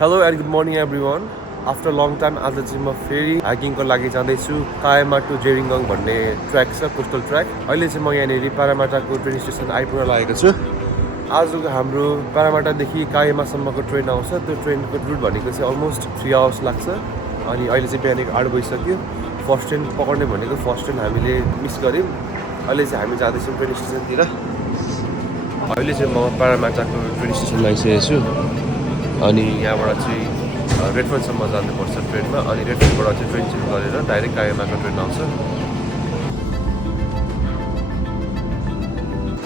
Hello and good morning everyone. After a long time आज चाहिँ म फेरि हाइकिङको लागि जाँदैछु कायमा टु जेरिङगङ भन्ने ट्र्याक छ कोस्टल ट्र्याक। अहिले चाहिँ म यहाँनिर पारामाटाको ट्रेन स्टेसन आइपुग्न लागेको छु। आजको हाम्रो पारामाटादेखि कायमासम्मको ट्रेन आउँछ। त्यो ट्रेनको रुट भनेको चाहिँ अलमोस्ट 3 आवर्स लाग्छ। अनि अहिले चाहिँ बिहानको 8 बजिसक्यो। फर्स्ट ट्रेन पक्र्ने भनेको फर्स्ट ट्रेन हामीले मिस गर्यौँ। अहिले चाहिँ हामी जाँदैछौँ ट्रेन स्टेसनतिर। अहिले चाहिँ म पारामाटाको ट्रेन स्टेसनमा आइसकेको छु। अनि यहाँबाट चाहिँ रेडफोनसम्म जानुपर्छ ट्रेनमा। अनि रेडफोनबाट चाहिँ ट्रेन चेन्ज गरेर डाइरेक्ट कायमाको ट्रेन आउँछ।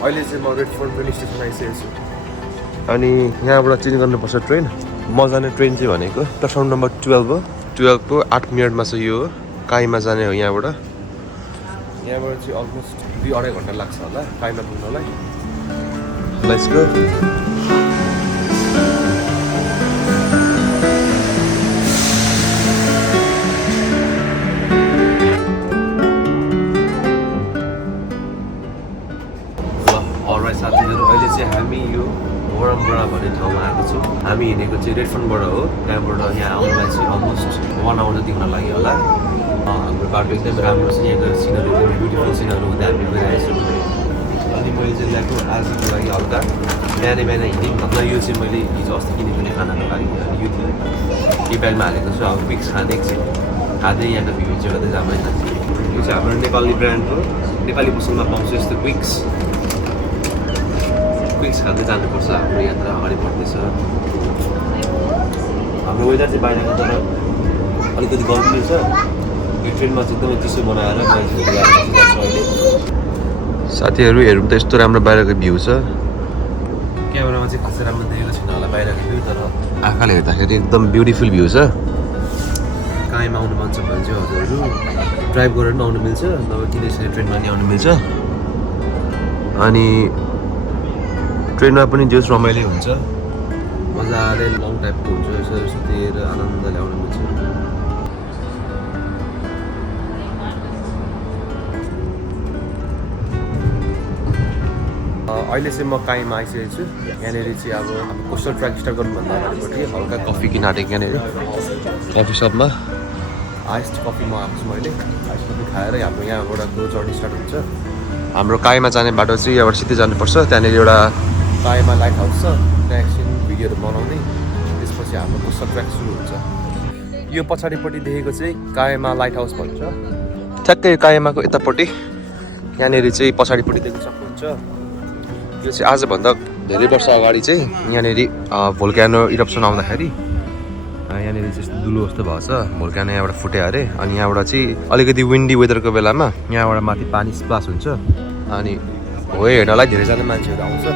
अहिले चाहिँ म रेडफोन ट्रेन स्टेसन आइसकेको छु। अनि यहाँबाट चेन्ज गर्नुपर्छ ट्रेन। म जाने ट्रेन चाहिँ भनेको प्लेटफर्म नम्बर 12 हो। 12 को 8 मिनटमा चाहिँ यो हो कायमा जाने हो। यहाँबाट चाहिँ अलमोस्ट 2-2.5 घन्टा लाग्छ होला कायमा पुग्नलाई। Let's go. साथीहरू अहिले चाहिँ हामी यो वरमबडा भन्ने ठाउँमा आएको छौँ। हामी हिँडेको चाहिँ रेडफोनबाट हो। त्यहाँबाट यहाँ आउनुलाई चाहिँ अलमोस्ट 1 आवर जति हुन लाग्यो होला। हाम्रो बाटो एकदम राम्रो छ। यहाँको सिनहरू एकदम ब्युटिफुल सिनहरू हुँदै हामी गइरहेको छौँ। अनि मैले चाहिँ ल्याएको आजको लागि हल्का बिहान हिँडेँ। मतलब यो चाहिँ मैले हिजो अस्ति किनेको नि खानाको लागि। अनि यो के ब्यागमा हालेको छु। अब पिक्स खाँदै एकछिन खाँदै यहाँको भ्यू चाहिँ गर्दै जाँदैन। यो चाहिँ हाम्रो नेपाली ब्रान्ड हो। नेपाली पसलमा पाउँछ यस्तो पिक्स खाँदै जानुपर्छ। हाम्रो यात्रा अगाडि बढ्दैछ। हाम्रो वेदर चाहिँ बाहिरको तर अलिकति गर्मी छ। यो ट्रेनमा चाहिँ एकदमै चिसो बनाएर साथीहरू हेरौँ त यस्तो राम्रो बाहिरको भ्यू छ। क्यामेरामा चाहिँ खासै राम्रो देखेको छैन होला बाहिरको भ्यू, तर आँखाले हेर्दाखेरि एकदम ब्युटिफुल भ्यू छ। कायमा आउनु मन छ भने चाहिँ हजुरहरू ड्राइभ गरेर पनि आउनु मिल्छ, नभए किन यसरी ट्रेनमा नि आउनु मिल्छ। अनि ट्रेनमा पनि जोस रमाइलो हुन्छ। मजाले लङ टाइपको हुन्छ। यसो सुतेर आनन्दले आउनु मिल्छ। अहिले चाहिँ म कायमा आइसकेको छु। यहाँनिर चाहिँ अब कोस्टल ट्र्याक स्टार्ट गर्नुभन्दा अगाडिपट्टि हल्का कफी किन आँटेको यहाँनिर कफी सपमा आइस्ड कफी मगाएको छु मैले। आइस्ड कफी खाएर हाम्रो यहाँबाटको जर्नी स्टार्ट हुन्छ। हाम्रो कायमा जाने बाटो चाहिँ यहाँबाट सिधै जानुपर्छ। त्यहाँनिर एउटा कायमा लाइट हाउस छ। त्यहाँ एकछिन भिडियोहरू बनाउँदै त्यसपछि हाम्रो कोस्टल ट्र्याक सुरु हुन्छ। यो पछाडिपट्टि देखेको चाहिँ कायमा लाइट हाउस भन्छ। ठ्याक्कै कायमाको यतापट्टि यहाँनिर चाहिँ पछाडिपट्टि देख्न सक्नुहुन्छ। यो चाहिँ आजभन्दा धेरै वर्ष अगाडि चाहिँ यहाँनिर भोल्क्यानो इरप्सन आउँदाखेरि यहाँनिर चाहिँ दुलो जस्तो भएको छ। भोल्क्यानो यहाँबाट फुट्यो अरे। अनि यहाँबाट चाहिँ अलिकति विन्डी वेदरको बेलामा यहाँबाट माथि पानी स्प्लास हुन्छ। अनि हो हेर्नलाई धेरैजना मान्छेहरू आउँछ।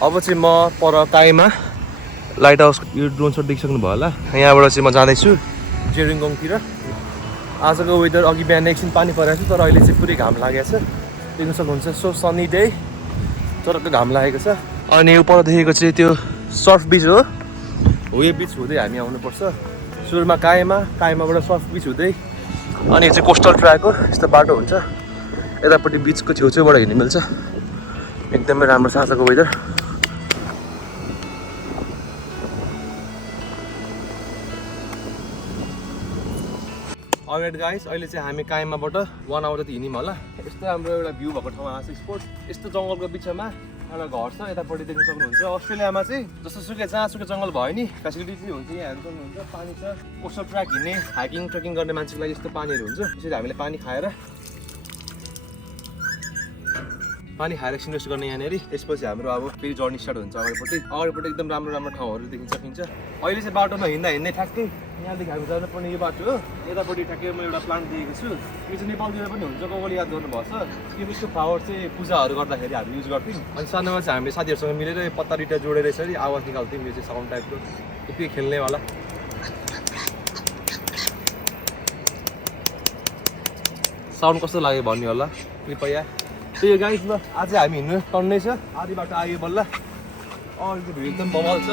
अब चाहिँ म पर कायमा लाइट हाउस यो ड्रोन सट देखिसक्नु भयो होला। यहाँबाट चाहिँ म जाँदैछु जेरिङगङतिर। आजको वेदर अघि बिहान एकछिन पानी परेको छ, तर अहिले चाहिँ पुरै घाम लागेको छ। देख्न सक्नुहुन्छ सो सनी डे, चरको घाम लागेको छ। अनि उपर देखेको चाहिँ त्यो सर्फ बिच हो। यो बिच हुँदै हामी आउनुपर्छ। सुरुमा कायमाबाट सर्फ बिच हुँदै अनि यो चाहिँ कोस्टल ट्र्याक हो। यस्तो बाटो हुन्छ। यतापट्टि बिचको छेउछेउबाट हिँड्नु मिल्छ। एकदमै राम्रो छ आजको वेदर। अलराइट गाइस, अहिले चाहिँ हामी कायमाबाट 1 आवर जति हिँड्यौँ होला। यस्तो हाम्रो एउटा भ्यू भएको ठाउँमा आएको छ स्पोट। यस्तो जङ्गलको बिचमा एउटा घर छ। यतापट्टि देख्न सक्नुहुन्छ अस्ट्रेलियामा चाहिँ जस्तो सुकै जहाँसुकै जङ्गल भयो नि फेसिलिटी चाहिँ हुन्छ। यहाँ हेर्नु सक्नुहुन्छ पानी छ। कोस्टल ट्र्याक हिँड्ने हाइकिङ ट्रेकिङ गर्ने मान्छेको लागि यस्तो पानीहरू हुन्छ। त्यसरी हामीले पानी खाएर एकछिन रेस्ट गर्ने यहाँनिर। त्यसपछि हाम्रो अब फेरि जर्नी स्टार्ट हुन्छ। अगाडिपट्टि एकदम राम्रो राम्रो ठाउँहरू देख्न सकिन्छ। अहिले चाहिँ बाटोमा हिँड्दा ठ्याक्कै यहाँदेखि हामी जानुपर्ने यो बाटो हो। यतापट्टि ठ्याक्कै म एउटा प्लान्ट देखेको छु। यो चाहिँ नेपालतिर पनि हुन्छ। कसले याद गर्नुभएको छ। यसको फ्लावर चाहिँ पूजाहरू गर्दाखेरि हामी युज गर्थ्यौँ। अनि सानोमा चाहिँ हामीले साथीहरूसँग मिलेर पत्ता दुइटा जोडेर यसरी आवाज निकाल्थ्यौँ। यो चाहिँ साउन्ड टाइपको यति खेल्नेवाला। साउन्ड कस्तो लाग्यो भन्ने होला कृपया। त्यही हो गाइस, ल आज हामी हिँड्नु टन्नै छ, आधी बाटो आयो बल्ल। अलिकति भिड एकदम बवाल छ।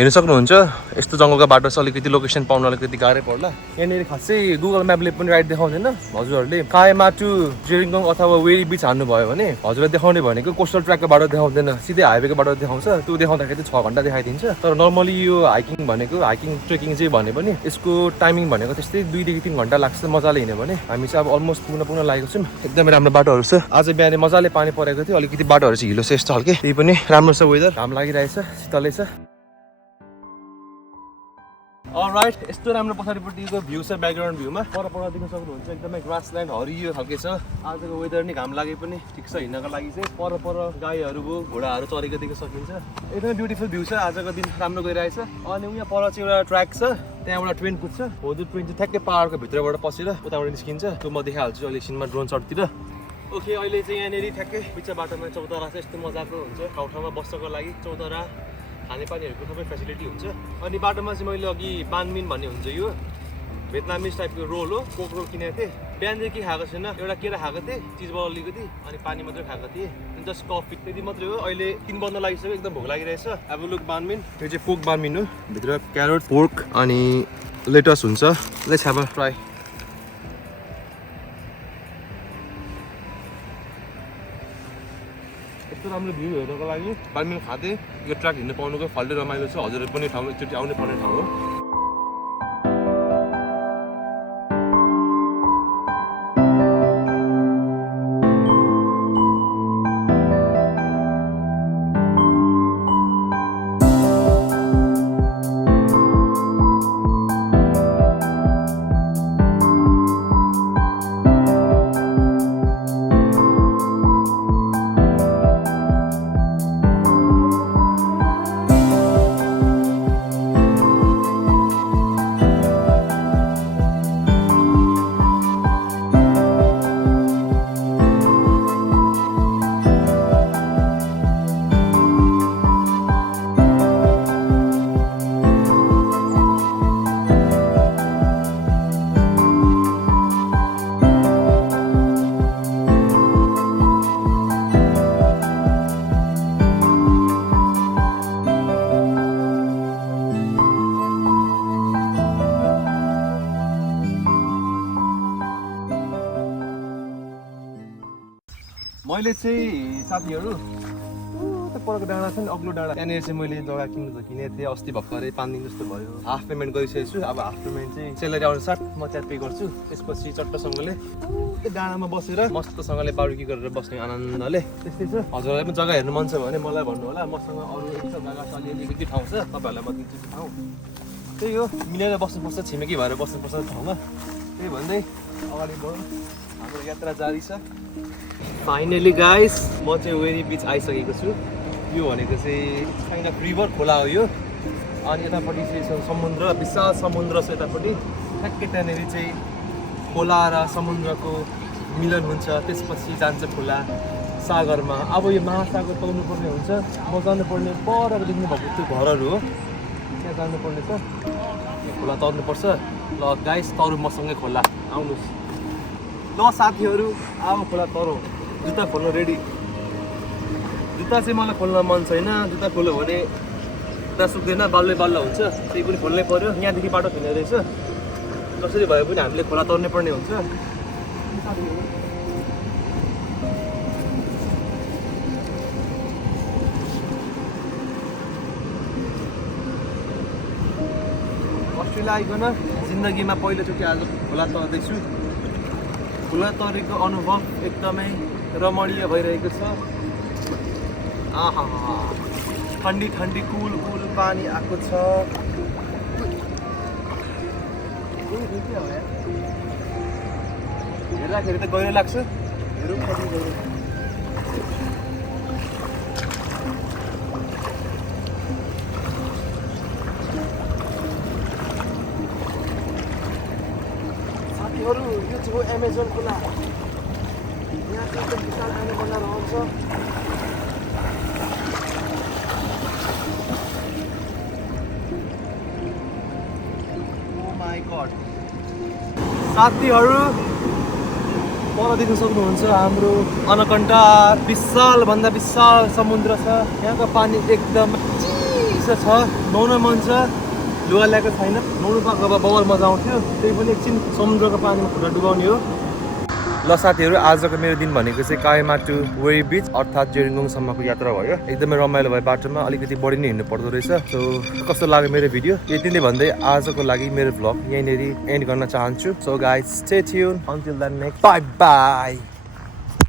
हेर्न सक्नुहुन्छ यस्तो जङ्गलको बाटो छ, अलिकति लोकेसन पाउन अलिकति गाह्रै पर्ला। यहाँनिर खासै गुगल म्यापले पनि राइट देखाउँदैन। हजुरहरूले कायमा टु जेरिङगङ अथवा वेरी बिच हान्नुभयो भने हजुरलाई देखाउने भनेको कोस्टल ट्र्याकको बाटो देखाउँदैन, सिधै हाइवेको बाटो देखाउँछ। त्यो देखाउँदाखेरि 6 घन्टा देखाइदिन्छ। तर नर्मली यो हाइकिङ ट्रेकिङ चाहिँ भने पनि यसको टाइमिङ भनेको त्यस्तै 2 देखि 3 घन्टा लाग्छ मजाले हिँड्यो भने। हामी चाहिँ अब अलमोस्ट पुग्न लागेको छौँ। एकदमै राम्रो बाटोहरू छ। आज बिहान मजाले पानी परेको थियो, अलिकति बाटोहरू चाहिँ हिलो छ हल्के। त्यही पनि राम्रो छ, वेदर घाम लागिरहेछ, शीतलै छ। अलराइट, यस्तो राम्रो पछाडिपट्टिको भ्यू छ ब्याकग्राउन्ड भ्यूमा। पर देख्न सक्नुहुन्छ एकदमै ग्रासल्यान्ड हरियो खालके छ। आजको वेदर नि घाम लागे पनि ठिक छ हिँड्नको लागि चाहिँ। पर गाईहरू भयो, घोडाहरू चरेको देख्न सकिन्छ। एकदमै ब्युटिफुल भ्यू छ। आजको दिन राम्रो गइरहेछ। अनि उहाँ पर चाहिँ एउटा ट्र्याक छ, त्यहाँबाट ट्रेन कुद्छ। हो त्यो ट्रेन चाहिँ ठ्याक्कै पाहाडको भित्रबाट पसेर उताबाट निस्किन्छ। त्यो म देखाइहाल्छु अहिले एकछिनमा ड्रोन सटतिर। ओके, अहिले चाहिँ यहाँनिर ठ्याक्कै बिच बाटोमा चौतारा छ। यस्तो मजाको हुन्छ ठाउँमा बस्नको लागि चौतारा, खानेपानीहरूको सबै फेसिलिटी हुन्छ। अनि बाटोमा चाहिँ मैले अघि बानमिन भन्ने हुन्छ, यो भियतनामिज टाइपको रोल हो, कोक रोल किनेको थिएँ। बिहान चाहिँ के खाएको छैन, एउटा केरा खाएको थिएँ, चिज बल अलिकति, अनि पानी मात्रै खाएको थिएँ, अनि जस्ट कफी त्यति मात्रै हो। अहिले 3 बज्न लागिसक्यो, एकदम भोक लागिरहेछ। अब लुक बानमिन, यो चाहिँ पोक बानमिन हो, भित्र क्यारोट, पोर्क अनि लेटस हुन्छ। Let's have a try. यस्तो राम्रो भ्यू हेर्नको लागि बानमिन खाँदै यो ट्र्याक हिँड्नु पाउनुको फाल्टै रमाइलो छ। हजुरहरू पनि ठाउँ एकचोटि आउनै पर्ने ठाउँ हो। मैले चाहिँ साथीहरू परको डाँडा छ नि, अग्लो डाँडा, त्यहाँनिर चाहिँ मैले जग्गा किनेको थिएँ अस्ति भर्खरै 5 दिन जस्तो भयो। हाफ पेमेन्ट गरिसकेको छु। अब हाफ पेमेन्ट चाहिँ सेलेरी आउने साथ म त्यहाँ पे गर्छु। त्यसपछि चट्टसँगले त्यो डाँडामा बसेर मस्तसँगले बार्बिक्यू गरेर बस्ने आनन्दले। त्यस्तै छ। हजुरलाई पनि जग्गा हेर्नु मन छ भने मलाई भन्नु होला, मसँग अरू एक्स्ट्रा जग्गा छ, अलिअलि के ठाउँ छ तपाईँहरूलाई म दिन्छु ठाउँ। त्यही हो, मिलेर बस्नुपर्छ, छिमेकी भएर बस्नुपर्छ ठाउँमा। त्यही भन्दै अगाडि बढौँ, हाम्रो यात्रा जारी छ। फाइनली गाइस, म चाहिँ वेरी बिच आइसकेको छु। यो भनेको चाहिँ काइन्ड अफ रिभर, खोला हो यो। अनि यतापट्टि चाहिँ समुद्र, विशाल समुद्र छ यतापट्टि। ठ्याक्कै त्यहाँनिर चाहिँ खोला र समुद्रको मिलन हुन्छ। त्यसपछि जान्छ खोला सागरमा। अब यो महासागर पाउनुपर्ने हुन्छ। म जानुपर्ने पर देख्नु भएको त्यो घरहरू हो, त्यहाँ जानुपर्ने छ। यो खोला तर्नुपर्छ। ल गाइस, तरु मसँगै खोला, आउनुहोस्। ल साथीहरू अब खोला तरो जुत्ता खोल्न रेडी जुत्ता चाहिँ मलाई खोल्न मन छैन जुत्ता खोल्यो भने जुत्ता सुक्दैन बल्ल बल्ल हुन्छ त्यही पनि खोल्नै पर्यो यहाँदेखि बाटो खेल्ने रहेछ कसरी भए पनि हामीले खोला तर्नै पर्ने हुन्छ अस्ट्रेलिया आइकन जिन्दगीमा पहिलोचोटि आज खोला तर्दैछु खोला तरेको अनुभव एकदमै रमणीय भइरहेको छ आहा ठन्डी ठन्डी कुल कुल पानी आएको छ हेर्दाखेरि त गहिरो लाग्छ हेरौँ कति गहिरो साथीहरू यो चाहिँ हो एमाजोन खोला यहाँ चाहिँ एकदम विशाल पानी बन्न रहन्छ साथीहरू पर देख्न सक्नुहुन्छ हाम्रो अनकन्टा विशालभन्दा विशाल समुद्र छ यहाँको पानी एकदम चिसो छ नुहाउन मन छ लुगा ल्याएको छैन नुहाउनु पाएको भए बवाल मजा आउँथ्यो त्यही पनि एकछिन समुद्रको पानीमा खुट्टा डुबाउने हो ल साथीहरू आजको मेरो दिन भनेको चाहिँ कायमा टु वेरी बिच अर्थात् जेरिङ्गोङसम्मको यात्रा भयो एकदमै रमाइलो भयो बाटोमा अलिकति बढी नै हिँड्नु पर्दो रहेछ सो कस्तो लाग्यो मेरो भिडियो यति नै भन्दै आजको लागि मेरो भ्लग यहीँनेरि एन्ड गर्न चाहन्छु so guys stay tune until then next bye by